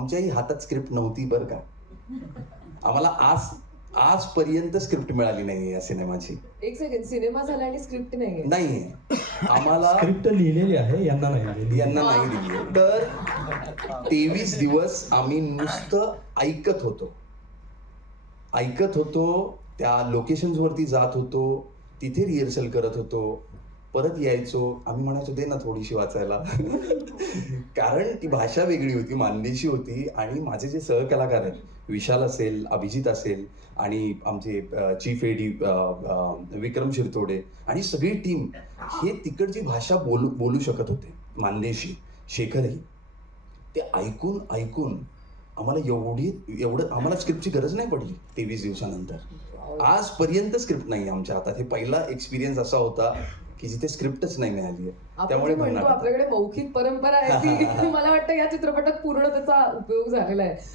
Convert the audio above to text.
आमच्याही हातात स्क्रिप्ट नव्हती बरं का. आम्हाला आजपर्यंत स्क्रिप्ट मिळाली नाही या सिनेमाची. एक सेकंड, सिनेमा झाला आणि स्क्रिप्ट नाहीये. नाहीये आम्हाला. स्क्रिप्ट लिहिलेली आहे, यांना नाही लिहिलेली. यांना नाही दिली. तर 23 दिवस आम्ही नुसतं ऐकत होतो, त्या लोकेशन्स वरती जात होतो, तिथे रिहर्सल करत होतो, परत यायचो. आम्ही म्हणायचो दे ना थोडीशी वाचायला. कारण ती भाषा वेगळी होती, मानदेशी होती. आणि माझे जे सहकलाकार आहेत, विशाल असेल, अभिजित असेल आणि आमचे चीफ एडी विक्रम शिरतोडे आणि सगळी टीम हे तिकडची भाषा बोलू शकत होते, मानदेशी. शेखरही ते ऐकून आम्हाला एवढं आम्हाला स्क्रिप्टची गरज नाही पडली 23 दिवसानंतर. आजपर्यंत स्क्रिप्ट नाही आमच्या हातात. हे पहिला एक्सपिरियन्स असा होता की जिथे स्क्रिप्टच नाही मिळाली आहे. त्यामुळे म्हणतो आपल्याकडे मौखिक परंपरा आहे ती मला वाटतं या चित्रपटात पूर्ण त्याचा उपयोग झालेला आहे.